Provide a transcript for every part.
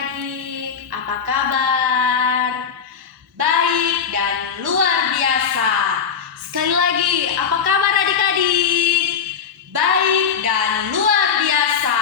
adik-adik, apa kabar? Baik dan luar biasa. Sekali lagi, apa kabar adik-adik? Baik dan luar biasa.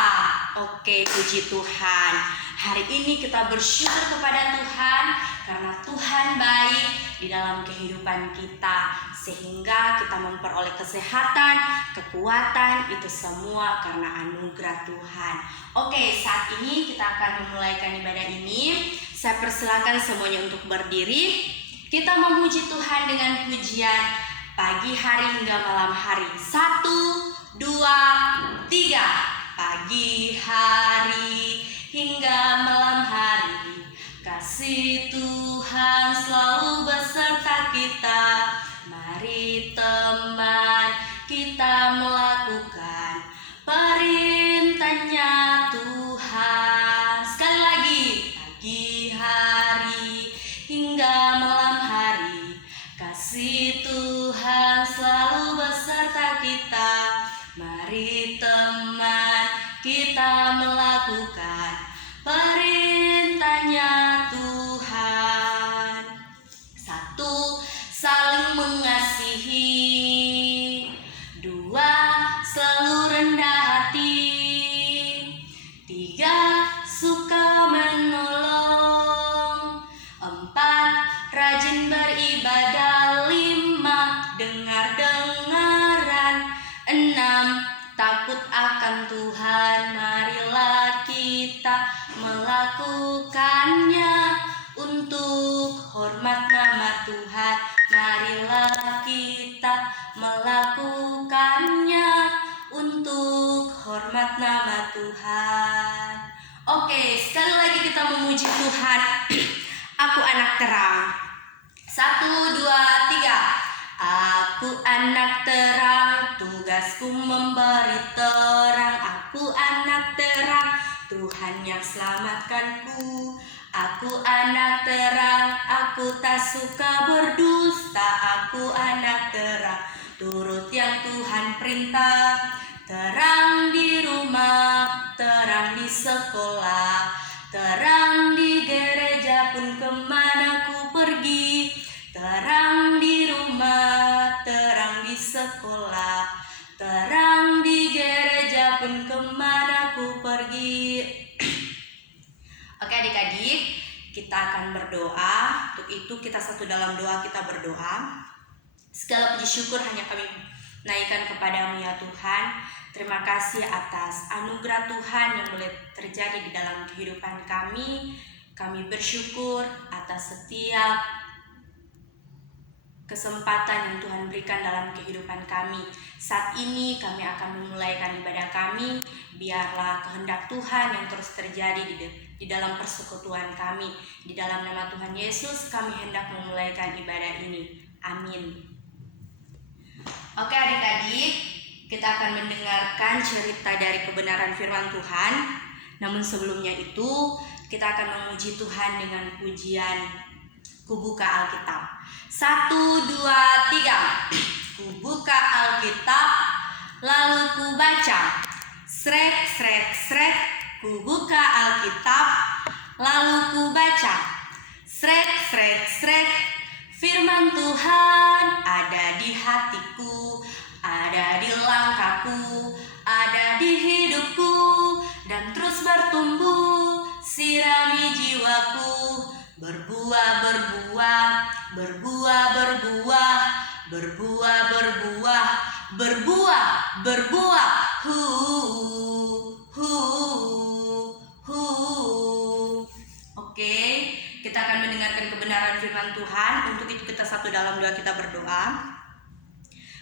Oke, puji Tuhan. Hari ini kita bersyukur kepada Tuhan karena Tuhan baik di dalam kehidupan kita, sehingga kita memperoleh kesehatan, kekuatan, itu semua karena anugerah Tuhan. Oke, saat ini kita akan memulaikan ibadah ini. Saya persilakan semuanya untuk berdiri. Kita memuji Tuhan dengan pujian pagi hari hingga malam hari. 1, 2, 3. Pagi hari hingga malam hari, kasih Tuhan selalu beserta kita. Mari teman kita melakukan perintahnya Tuhan. Sekali lagi, pagi hari hingga malam hari, kasih Tuhan selalu beserta kita. Mari teman kita melakukan perintahnya Tuhan. 1. Saling mengasihi. 2. Selalu rendah hati. 3. Suka menolong. 4. Rajin beribadah. 5. Dengar-dengaran. 6. Takut akan Tuhan. Marilah kita melakukannya untuk hormat nama Tuhan. Marilah kita melakukannya untuk hormat nama Tuhan. Oke, sekali lagi kita memuji Tuhan. Aku anak terang. 1, 2, 3. Aku anak terang, tugasku memberi terang. Aku anak terang, Tuhan yang selamatkanku. Aku anak terang, aku tak suka berdusta. Aku anak terang, turut yang Tuhan perintah. Terang di rumah, terang di sekolah, terang di gereja pun kemana ku pergi. Terang di rumah, terang di sekolah, terang di gereja pun kemana ku pergi. Oke adik-adik, kita akan berdoa. Untuk itu kita satu dalam doa, kita berdoa. Segala puji syukur hanya kami naikkan kepadamu ya Tuhan. Terima kasih atas anugerah Tuhan yang boleh terjadi di dalam kehidupan kami. Kami bersyukur atas setiap kesempatan yang Tuhan berikan dalam kehidupan kami. Saat ini kami akan memulaikan ibadah kami. Biarlah kehendak Tuhan yang terus terjadi di dalam persekutuan kami. Di dalam nama Tuhan Yesus kami hendak memulaikan ibadah ini. Amin. Oke adik-adik, kita akan mendengarkan cerita dari kebenaran firman Tuhan. Namun sebelumnya itu, kita akan memuji Tuhan dengan pujian Kubuka Alkitab. 1, 2, 3. Kubuka Alkitab, lalu kubaca. Srek, srek, srek. Kubuka Alkitab, lalu kubaca. Srek, srek, srek. Firman Tuhan ada di hatiku, ada di langkahku, ada di hidupku, dan terus bertumbuh. Sirami jiwaku, berbuah, berbuah, berbuah, berbuah, berbuah, berbuah, berbuah, berbuah. Oke, kita akan mendengarkan kebenaran firman Tuhan. Untuk itu kita satu dalam doa, kita berdoa.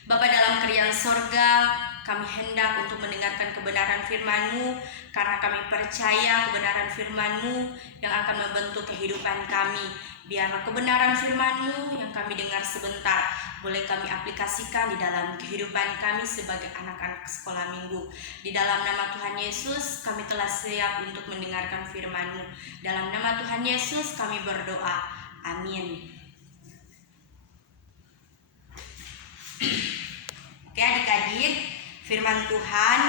Bapa dalam kerajaan sorga, kami hendak untuk mendengarkan kebenaran firman-Mu, karena kami percaya kebenaran firman-Mu yang akan membentuk kehidupan kami. Biarlah kebenaran firman-Mu yang kami dengar sebentar boleh kami aplikasikan di dalam kehidupan kami sebagai anak-anak sekolah minggu. Di dalam nama Tuhan Yesus kami telah siap untuk mendengarkan firman-Mu. Dalam nama Tuhan Yesus kami berdoa. Amin. Oke adik-adik, firman Tuhan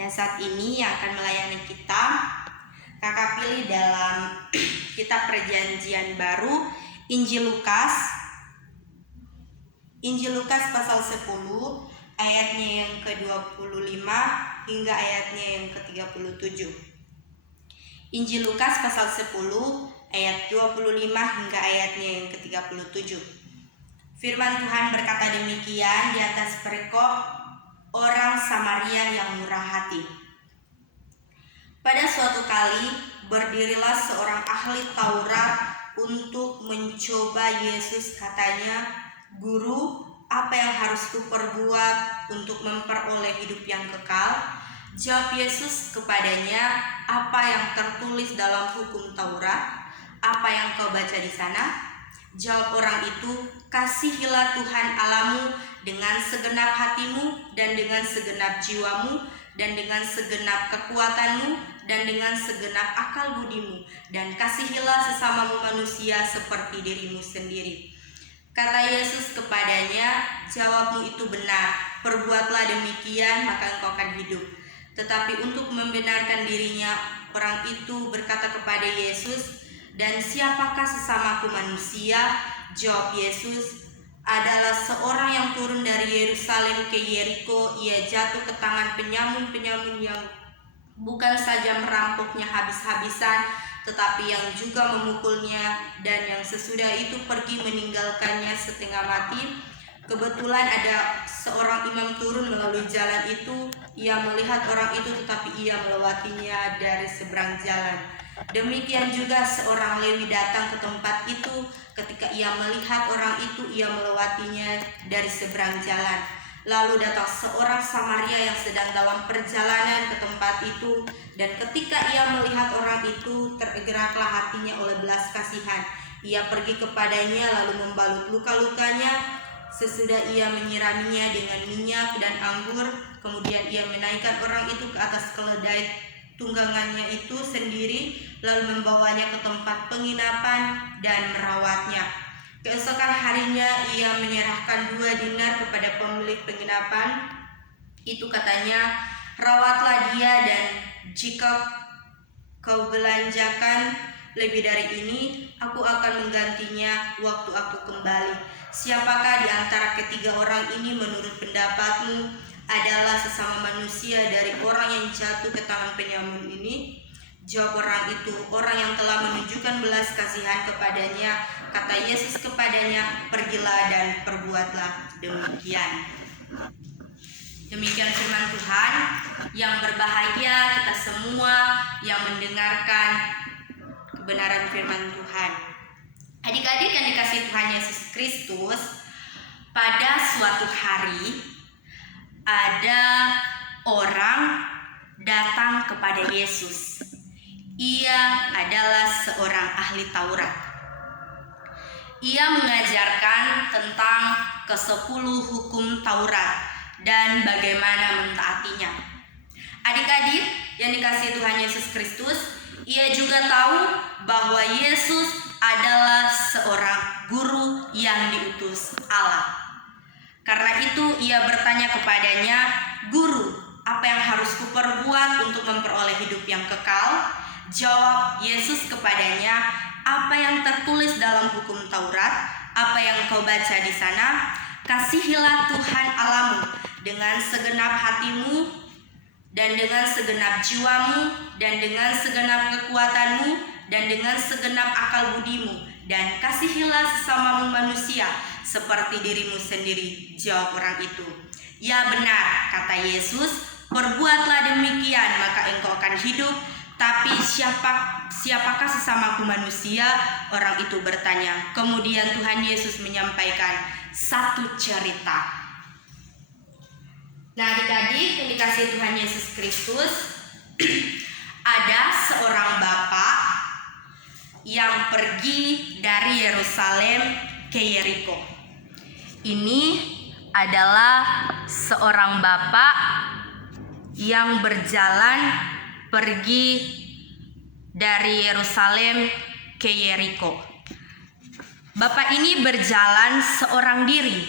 dan saat ini yang akan melayani kita Kakak pilih dalam kitab Perjanjian Baru, Injil Lukas pasal 10 ayatnya yang ke-25 hingga ayatnya yang ke-37. Injil Lukas pasal 10 ayat 25 hingga ayatnya yang ke-37. Firman Tuhan berkata demikian di atas perikop orang Samaria yang murah hati. Pada suatu kali berdirilah seorang ahli Taurat untuk mencoba Yesus. Katanya, "Guru, apa yang harus kuperbuat untuk memperoleh hidup yang kekal?" Jawab Yesus kepadanya, "Apa yang tertulis dalam hukum Taurat? Apa yang kau baca di sana?" Jawab orang itu, "Kasihilah Tuhan Allahmu dengan segenap hatimu dan dengan segenap jiwamu dan dengan segenap kekuatanmu dan dengan segenap akal budimu, dan kasihilah sesamamu manusia seperti dirimu sendiri." Kata Yesus kepadanya, "Jawabmu itu benar, perbuatlah demikian maka engkau akan hidup." Tetapi untuk membenarkan dirinya, orang itu berkata kepada Yesus, "Dan siapakah sesamaku manusia?" Jawab Yesus, "Adalah seorang yang turun dari Yerusalem ke Yeriko. Ia jatuh ke tangan penyamun-penyamun yang bukan saja merampoknya habis-habisan, tetapi yang juga memukulnya, dan yang sesudah itu pergi meninggalkannya setengah mati. Kebetulan ada seorang imam turun melalui jalan itu. Ia melihat orang itu, tetapi ia melewatinya dari seberang jalan. Demikian juga seorang Lewi datang ke tempat itu. Ketika ia melihat orang itu, ia melewatinya dari seberang jalan. Lalu datang seorang Samaria yang sedang dalam perjalanan ke tempat itu, dan ketika ia melihat orang itu, tergeraklah hatinya oleh belas kasihan. Ia pergi kepadanya lalu membalut luka-lukanya. Sesudah ia menyiraminya dengan minyak dan anggur, kemudian ia menaikkan orang itu ke atas keledai tunggangannya itu sendiri, lalu membawanya ke tempat penginapan dan merawatnya. Keesokan harinya ia menyerahkan 2 dinar kepada pemilik penginapan itu. Katanya, "Rawatlah dia, dan jika kau belanjakan lebih dari ini, aku akan menggantinya waktu aku kembali." Siapakah di antara ketiga orang ini menurut pendapatmu adalah sesama manusia dari orang yang jatuh ke tangan penyamun ini? Jawab orang itu, "Orang yang telah menunjukkan belas kasihan kepadanya." Kata Yesus kepadanya, "Pergilah dan perbuatlah demikian." Demikian firman Tuhan. Yang berbahagia kita semua yang mendengarkan kebenaran firman Tuhan. Adik-adik yang dikasihi Tuhan Yesus Kristus, pada suatu hari ada orang datang kepada Yesus. Ia adalah seorang ahli Taurat. Ia mengajarkan tentang ke-10 hukum Taurat dan bagaimana mentaatinya. Adik-adik yang dikasihi Tuhan Yesus Kristus, ia juga tahu bahwa Yesus adalah seorang guru yang diutus Allah. Karena itu ia bertanya kepadanya, "Guru, apa yang harus kuperbuat untuk memperoleh hidup yang kekal?" Jawab Yesus kepadanya, "Apa yang tertulis dalam hukum Taurat? Apa yang kau baca di sana? Kasihilah Tuhan Allahmu dengan segenap hatimu dan dengan segenap jiwamu dan dengan segenap kekuatanmu dan dengan segenap akal budimu, dan kasihilah sesamamu manusia seperti dirimu sendiri." Jawab orang itu, "Ya benar," kata Yesus, "perbuatlah demikian maka engkau akan hidup." Tapi siapakah sesamaku manusia? Orang itu bertanya. Kemudian Tuhan Yesus menyampaikan satu cerita. Nah, adik-adik yang dikasihi Tuhan Yesus Kristus, ada seorang bapak yang pergi dari Yerusalem ke Yeriko. Ini adalah seorang bapak yang berjalan pergi dari Yerusalem ke Yeriko. Bapak ini berjalan seorang diri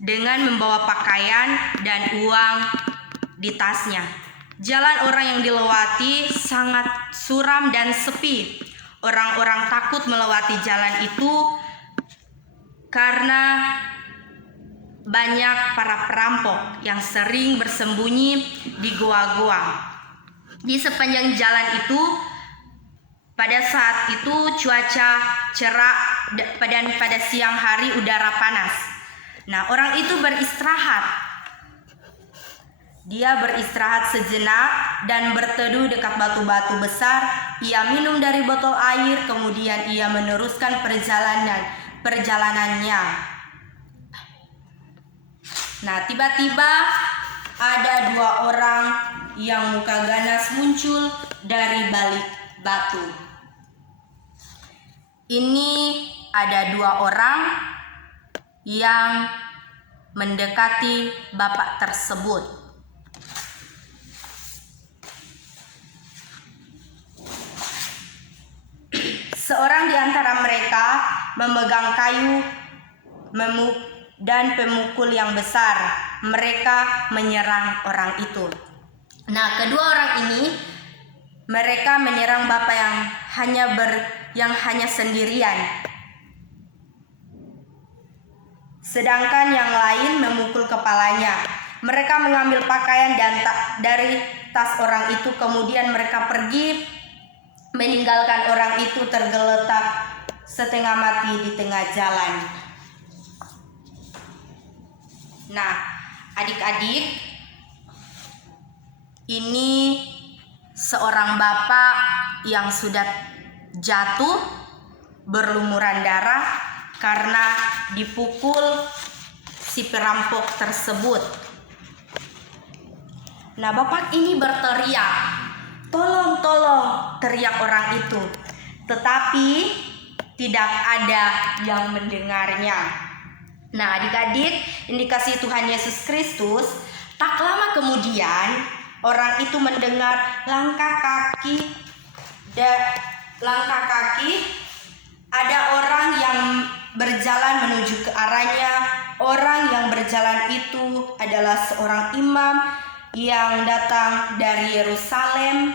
dengan membawa pakaian dan uang di tasnya. Jalan orang yang dilewati sangat suram dan sepi. Orang-orang takut melewati jalan itu karena banyak para perampok yang sering bersembunyi di goa-goa. Di sepanjang jalan itu, pada saat itu cuaca cerah dan pada siang hari udara panas. Nah, orang itu beristirahat. Dia beristirahat sejenak dan berteduh dekat batu-batu besar. Ia minum dari botol air, kemudian ia meneruskan perjalanannya. Nah, tiba-tiba ada dua orang yang muka ganas muncul dari balik batu. Ini ada dua orang yang mendekati bapak tersebut. Seorang di antara mereka memegang kayu dan pemukul yang besar. Mereka menyerang orang itu. Nah, kedua orang ini mereka menyerang bapak yang hanya sendirian. Sedangkan yang lain memukul kepalanya. Mereka mengambil pakaian dari tas orang itu, kemudian mereka pergi meninggalkan orang itu tergeletak setengah mati di tengah jalan. Nah, adik-adik, ini seorang bapak yang sudah jatuh berlumuran darah karena dipukul si perampok tersebut. Nah, bapak ini berteriak, "Tolong, tolong!" teriak orang itu. Tetapi tidak ada yang mendengarnya. Nah, adik-adik, indikasi Tuhan Yesus Kristus, tak lama kemudian orang itu mendengar langkah kaki. Ada orang yang berjalan menuju ke arahnya. Orang yang berjalan itu adalah seorang imam yang datang dari Yerusalem.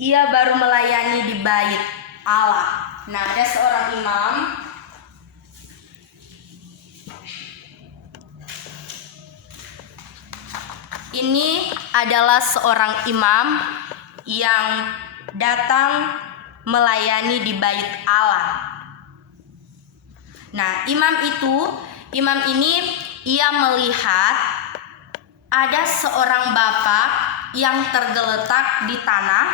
Ia baru melayani di bait Allah. Nah, ada seorang imam ini adalah seorang imam yang datang melayani di bait Allah. Nah, imam ini ia melihat ada seorang bapak yang tergeletak di tanah,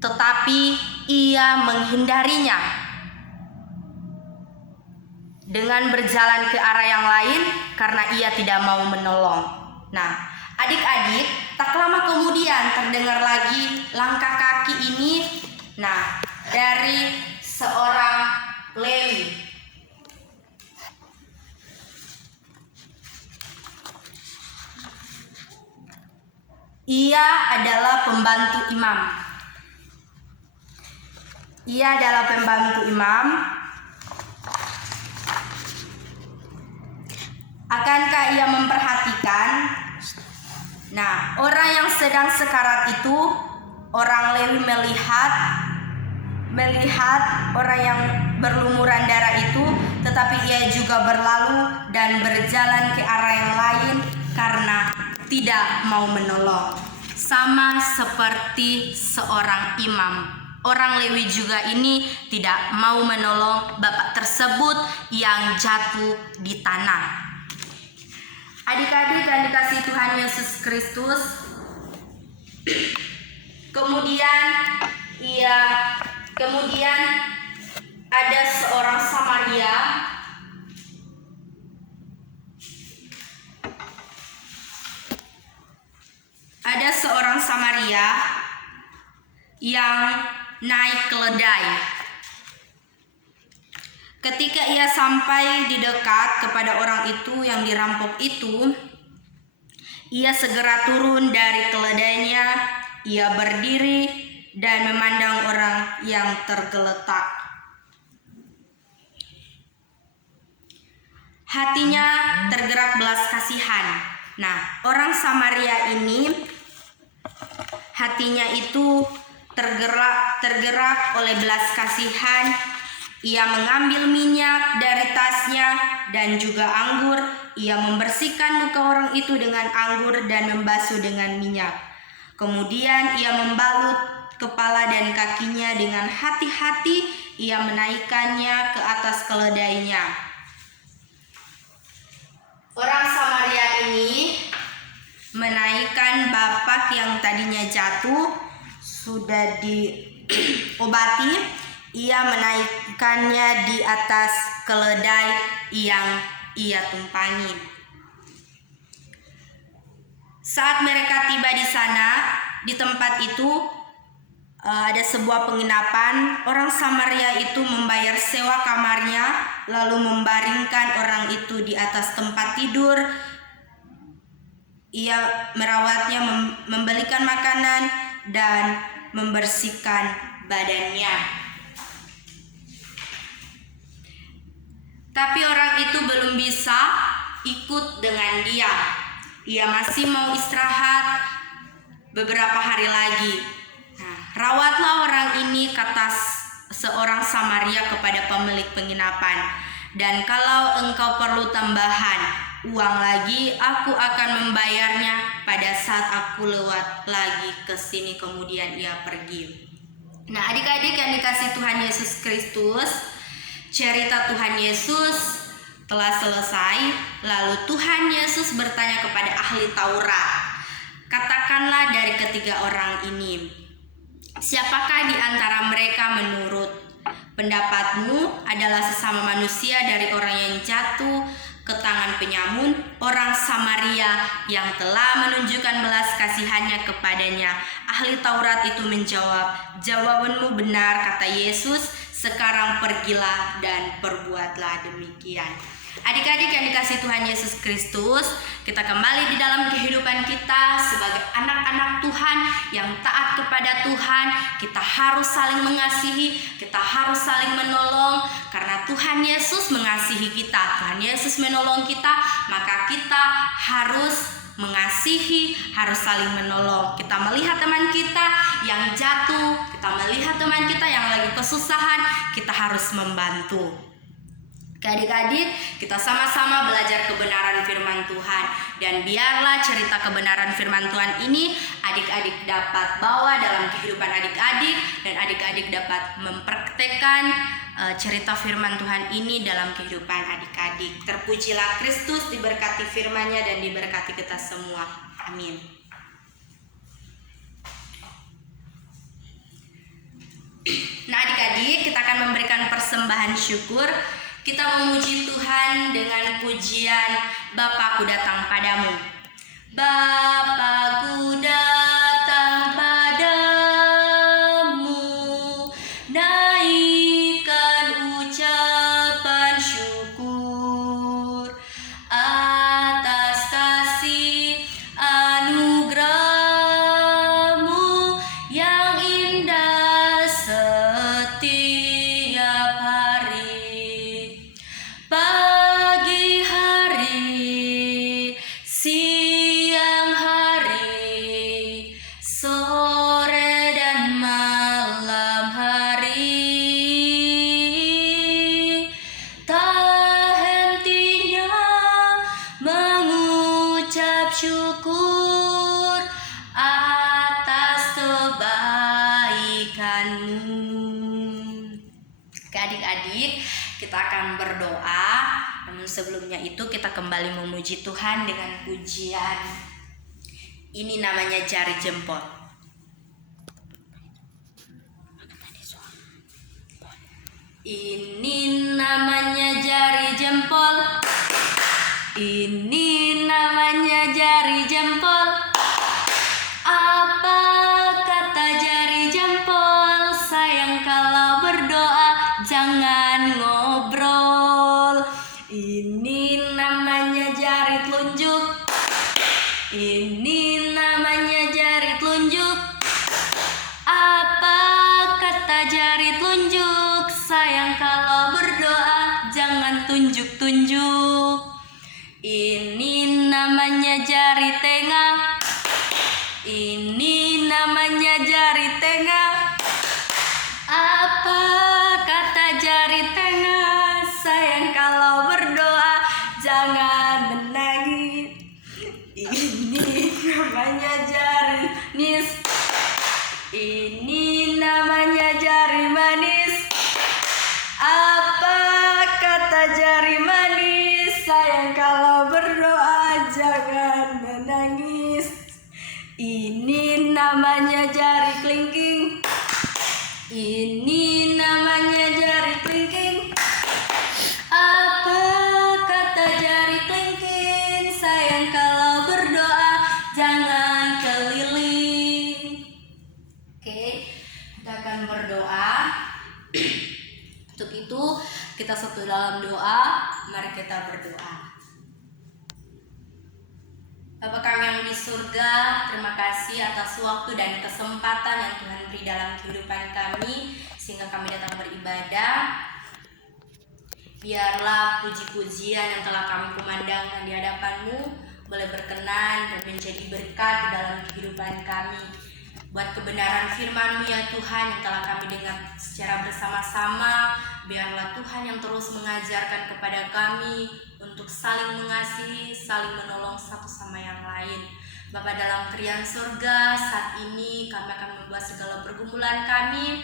tetapi ia menghindarinya dengan berjalan ke arah yang lain karena ia tidak mau menolong. Nah, adik-adik, tak lama kemudian terdengar lagi langkah kaki ini. Nah, dari seorang Lewi. Ia adalah pembantu imam. Akankah ia memperhatikan? Nah, orang yang sedang sekarat itu, orang Lewi melihat orang yang berlumuran darah itu, tetapi ia juga berlalu dan berjalan ke arah yang lain karena tidak mau menolong. Sama seperti seorang imam, orang Lewi juga ini tidak mau menolong bapak tersebut yang jatuh di tanah. Adik-adik yang dikasihi Tuhan Yesus Kristus, kemudian ada seorang Samaria yang naik keledai. Ketika ia sampai di dekat kepada orang itu yang dirampok itu, ia segera turun dari keledainya. Ia berdiri dan memandang orang yang tergeletak. Hatinya tergerak belas kasihan Nah, orang Samaria ini hatinya itu tergerak oleh belas kasihan. Ia mengambil minyak dari tasnya dan juga anggur. Ia membersihkan luka orang itu dengan anggur dan membasuh dengan minyak. Kemudian ia membalut kepala dan kakinya dengan hati-hati. Ia menaikkannya ke atas keledainya. Orang Samaria ini menaikkan Bapak yang tadinya jatuh, sudah diobati. Ia menaikkannya di atas keledai yang ia tumpangi. Saat mereka tiba di sana, di tempat itu ada sebuah penginapan. Orang Samaria itu membayar sewa kamarnya, lalu membaringkan orang itu di atas tempat tidur. Ia merawatnya, membelikan makanan dan membersihkan badannya. Tapi orang itu belum bisa ikut dengan dia. Ia masih mau istirahat beberapa hari lagi. Nah, rawatlah orang ini, kata seorang Samaria kepada pemilik penginapan. Dan kalau engkau perlu tambahan uang lagi, aku akan membayarnya pada saat aku lewat lagi ke sini. Kemudian ia pergi. Nah, adik-adik yang dikasih Tuhan Yesus Kristus, cerita Tuhan Yesus telah selesai. Lalu Tuhan Yesus bertanya kepada ahli Taurat, katakanlah dari ketiga orang ini, siapakah di antara mereka menurut pendapatmu adalah sesama manusia dari orang yang jatuh ke tangan penyamun, orang Samaria yang telah menunjukkan belas kasihannya kepadanya? Ahli Taurat itu menjawab, jawabanmu benar, kata Yesus. Sekarang pergilah dan perbuatlah demikian. Adik-adik yang dikasih Tuhan Yesus Kristus, kita kembali di dalam kehidupan kita sebagai anak-anak Tuhan yang taat kepada Tuhan. Kita harus saling mengasihi, kita harus saling menolong, karena Tuhan Yesus mengasihi kita. Tuhan Yesus menolong kita, maka kita harus mengasihi, harus saling menolong. Kita melihat teman kita yang jatuh, kita melihat teman kita yang lagi kesusahan, kita harus membantu. Adik-adik, kita sama-sama belajar kebenaran firman Tuhan. Dan biarlah cerita kebenaran firman Tuhan ini adik-adik dapat bawa dalam kehidupan adik-adik, dan adik-adik dapat mempraktekkan cerita firman Tuhan ini dalam kehidupan adik-adik. Terpujilah Kristus, diberkati firman-Nya dan diberkati kita semua. Amin. Nah, adik-adik, kita akan memberikan persembahan syukur. Kita memuji Tuhan dengan pujian Bapakku datang padamu. Bapakku datang padamu, naikkan ucapan syukur atas kasih anugerah-Mu yang indah setiap hari. Pagi hari, siang hari, sore dan malam hari, tak hentinya mengucap syukur atas kebaikan-Mu. Adik-adik, kita akan berdoa. Namun sebelumnya itu kita kembali memuji Tuhan dengan pujian. Ini namanya jari jempol. Ini namanya jari jempol. Ini namanya jari jempol. Apa kata jari jempol? Sayang kalau berdoa jangan ngobrol. Ini namanya jari telunjuk. Ini namanya jari telunjuk. Apa kata jari telunjuk? Sayang kalau berdoa jangan tunjuk-tunjuk. Ini namanya namanya jari tengah. Ini namanya jari tengah. Apa kata jari tengah? Sayang kalau berdoa jangan menangis. Ini namanya jari manis. Ini namanya jari manis. Apa kata jari manis? Sayang kalau berdoa jangan menangis. Ini namanya jari kelingking. Ini namanya jari kelingking. Apa kata jari kelingking? Sayang kalau berdoa jangan keliling. Oke, kita akan berdoa. Untuk itu kita satu dalam doa. Mari kita berdoa. Bapa kami yang di surga, terima kasih atas waktu dan kesempatan yang Tuhan beri dalam kehidupan kami sehingga kami datang beribadah. Biarlah puji-pujian yang telah kami kumandangkan di hadapan-Mu boleh berkenan dan menjadi berkat di dalam kehidupan kami. Buat kebenaran firman-Mu ya Tuhan yang telah kami dengar secara bersama-sama, biarlah Tuhan yang terus mengajarkan kepada kami untuk saling mengasihi, saling menolong satu sama yang lain. Bapa dalam Kerajaan surga, saat ini kami akan membuat segala pergumulan kami,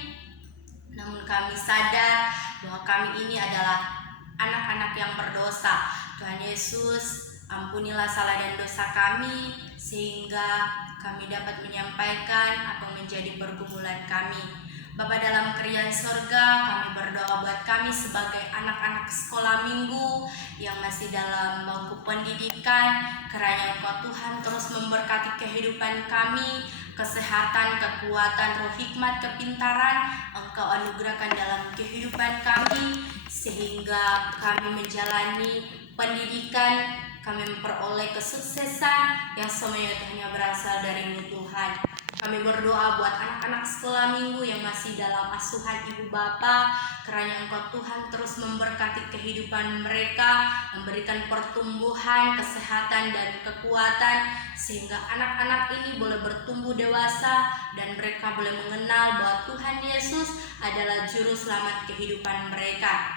namun kami sadar bahwa kami ini adalah anak-anak yang berdosa. Tuhan Yesus, ampunilah salah dan dosa kami sehingga kami dapat menyampaikan apa yang menjadi pergumulan kami. Bapa dalam Kerajaan surga, kami berdoa buat kami sebagai anak-anak sekolah minggu yang masih dalam bangku pendidikan. Kiranya Engkau Tuhan terus memberkati kehidupan kami, kesehatan, kekuatan, roh hikmat, kepintaran Engkau anugerahkan dalam kehidupan kami sehingga kami menjalani pendidikan, kami memperoleh kesuksesan yang semuanya hanya berasal dari-Mu Tuhan. Kami berdoa buat anak-anak sekolah minggu yang masih dalam asuhan ibu bapa, kiranya Engkau Tuhan terus memberkati kehidupan mereka, memberikan pertumbuhan, kesehatan dan kekuatan sehingga anak-anak ini boleh bertumbuh dewasa dan mereka boleh mengenal bahwa Tuhan Yesus adalah juru selamat kehidupan mereka.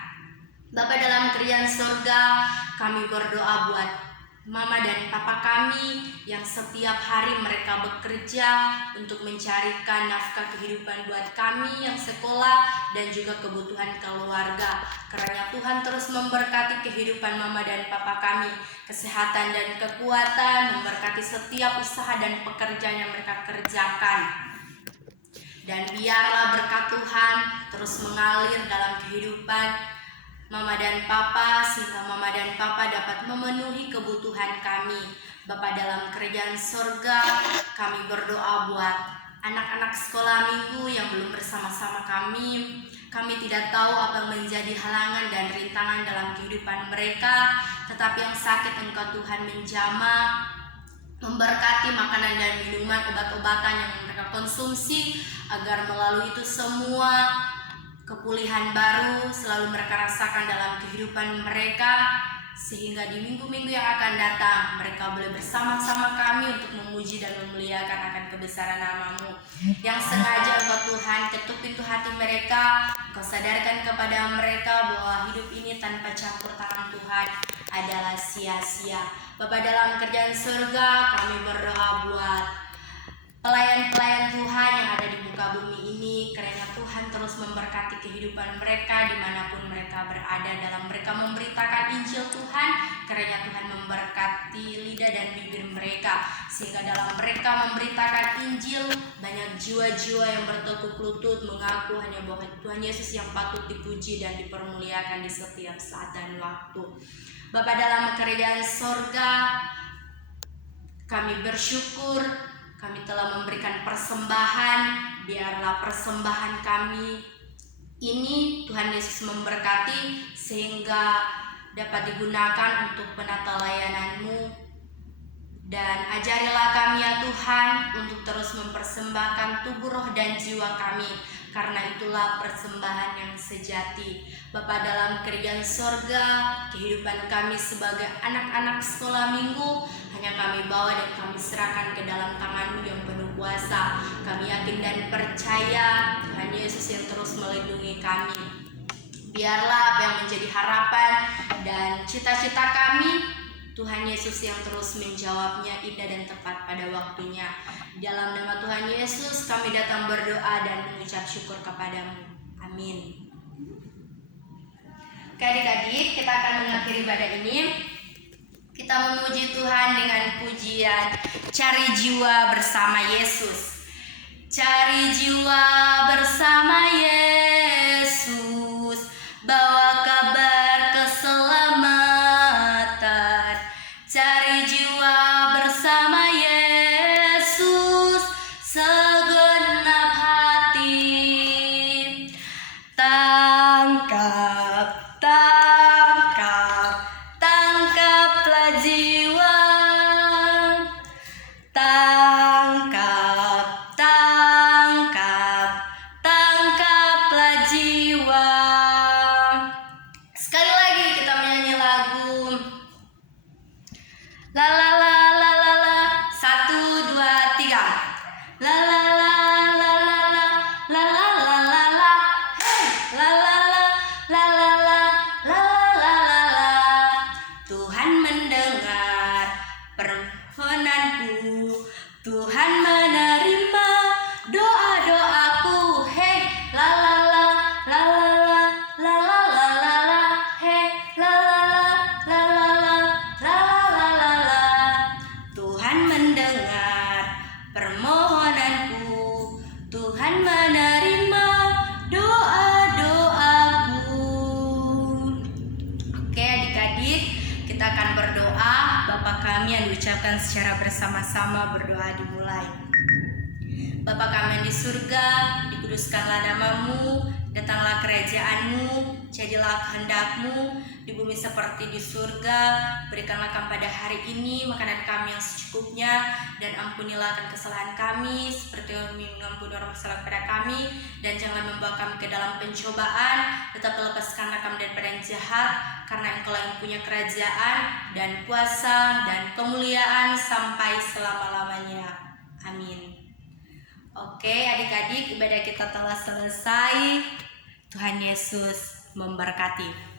Bapa dalam Kerajaan surga, kami berdoa buat Mama dan Papa kami yang setiap hari mereka bekerja untuk mencarikan nafkah kehidupan buat kami yang sekolah dan juga kebutuhan keluarga. Kiranya Tuhan terus memberkati kehidupan Mama dan Papa kami, kesehatan dan kekuatan, memberkati setiap usaha dan pekerjaan yang mereka kerjakan. Dan biarlah berkat Tuhan terus mengalir dalam kehidupan Mama dan Papa sehingga Mama dan Papa dapat memenuhi kebutuhan kami. Bapa dalam Kerajaan surga, kami berdoa buat anak-anak sekolah minggu yang belum bersama-sama kami. Kami tidak tahu apa yang menjadi halangan dan rintangan dalam kehidupan mereka, tetapi yang sakit Engkau Tuhan menjamah, memberkati makanan dan minuman, obat-obatan yang mereka konsumsi agar melalui itu semua kepulihan baru selalu mereka rasakan dalam kehidupan mereka sehingga di minggu-minggu yang akan datang mereka boleh bersama-sama kami untuk memuji dan memuliakan akan kebesaran nama-Mu. Yang sengaja Engkau Tuhan ketuk pintu hati mereka, Engkau sadarkan kepada mereka bahwa hidup ini tanpa campur tangan Tuhan adalah sia-sia. Bapa dalam Kerajaan surga, kami berdoa buat pelayan-pelayan Tuhan yang ada di muka bumi ini, kiranya Tuhan terus memberkati kehidupan mereka dimanapun mereka berada dalam mereka memberitakan Injil Tuhan. Kiranya Tuhan memberkati lidah dan bibir mereka sehingga dalam mereka memberitakan Injil banyak jiwa-jiwa yang bertekuk lutut mengaku hanya bahwa Tuhan Yesus yang patut dipuji dan dipermuliakan di setiap saat dan waktu. Bapa dalam Kerajaan sorga, kami bersyukur kami telah memberikan persembahan. Biarlah persembahan kami ini Tuhan Yesus memberkati sehingga dapat digunakan untuk penata layanan-Mu. Dan ajarilah kami ya Tuhan untuk terus mempersembahkan tubuh, roh, dan jiwa kami karena itulah persembahan yang sejati. Bapa dalam kerajaan sorga, kehidupan kami sebagai anak-anak sekolah minggu hanya kami bawa dan kami serahkan ke dalam tangan-Mu yang penuh kuasa. Kami yakin dan percaya Tuhan Yesus yang terus melindungi kami. Biarlah apa yang menjadi harapan dan cita-cita kami, Tuhan Yesus yang terus menjawabnya indah dan tepat pada waktunya. Dalam nama Tuhan Yesus kami datang berdoa dan mengucap syukur kepadamu. Amin. Oke adik-adik, kita akan mengakhiri ibadah ini. Kita memuji Tuhan dengan pujian Cari Jiwa Bersama Yesus. Cari jiwa bersama Yesus, bawa kabar keselamatan. Cari jiwa bersama Yesus, segenap hati. Tangkap, tangkap, tangkaplah jiwa. Tangkap, tangkap, tangkaplah jiwa. Sekali lagi kita menyanyi lagu. La la la la la la. 1, 2, 3. La la la la la la. La la la la la. Hey, la la la la la la. La la la la la. Tuhan mendengar permohonanku. Tuhan menerima doa-doaku. Hey, la la la la la la. La la la la la. Hey, la la la la la la. La la la la la. Tuhan mendengar permohonanku. Tuhan menerima doa-doaku. Oke adik-adik, kita akan berdoa. Bapa kami yang diucapkan secara bersama-sama, berdoa dimulai. Bapa kami yang di surga, dikuduskanlah nama-Mu, datanglah kerajaan-Mu, jadilah kehendak-Mu di bumi seperti di surga. Berikanlah kami pada hari ini makanan kami yang secukupnya, dan ampunilah akan kesalahan kami seperti kami mengampuni orang bersalah kepada kami, dan jangan membawa kami ke dalam pencobaan, tetapi lepaskanlah kami daripada yang jahat, karena Engkau yang punya kerajaan dan kuasa dan kemuliaan sampai selama-lamanya. Amin. Oke adik-adik, ibadah kita telah selesai. Tuhan Yesus memberkati.